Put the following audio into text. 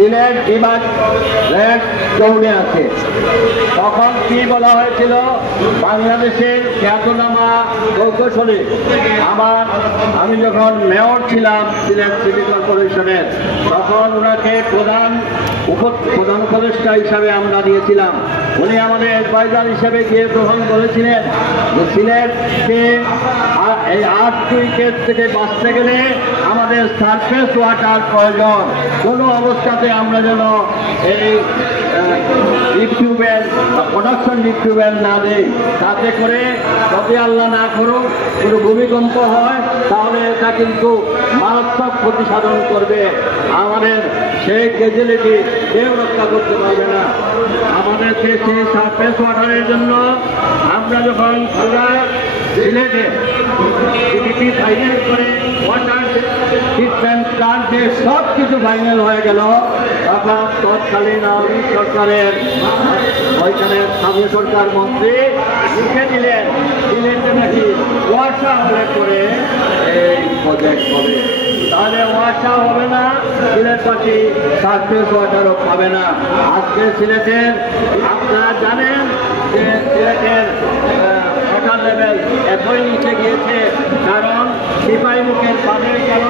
সিলেট বিভাগ রেড জোনে আছে। তখন কি বলা হয়েছিল, বাংলাদেশের খ্যাতনামা প্রকৌশলী আমি যখন মেয়র ছিলাম সিলেট সিটি কর্পোরেশনের, তখন ওনাকে প্রধান উপদেষ্টা হিসাবে আমরা নিয়েছিলাম। উনি আমাদের অ্যাডভাইজার হিসেবে গিয়ে গ্রহণ করেছিলেন যে সিলেটকে এই 8 উইকেট থেকে বাঁচতে গেলে আমাদের সারফেস ওয়াটার প্রয়োজন। কোনো অবস্থাতে আমরা যেন এই টিউবওয়েল প্রোডাকশন টিউবওয়েল না দেই, তাতে করে যদি আল্লাহ না করুক কোনো ভূমিকম্প হয় তাহলে এটা কিন্তু মারাত্মক ক্ষতি সাধন করবে। আমাদের সেই ফেসিলিটি কেউ রক্ষা করতে পারবে না। আমাদেরকে সেই সারফেস ওয়াটারের জন্য আমরা যখন পুরা সিলেটে ডিপিপি ফাইনাল করে ওয়াটার ট্রিটমেন্ট প্লান্ট যে সব কিছু ফাইনাল হয়ে গেল, তখন তৎকালীন আওয়ামী সরকারের ওইখানে স্থানীয় সরকার মন্ত্রী লিখে দিলেন সিলেটে নাকি ওয়াসা হলে করে এই প্রজেক্ট হবে। তাহলে ওয়াসা হবে না, সিলেটবাসী সারফেস ওয়াটারও পাবে না। আজকে সিলেটের আপনারা জানেন যে সিলেটের ওয়াটার লেভেল এতই নিচে গিয়েছে, কারণ সিপাহী মুখের পানির কারণে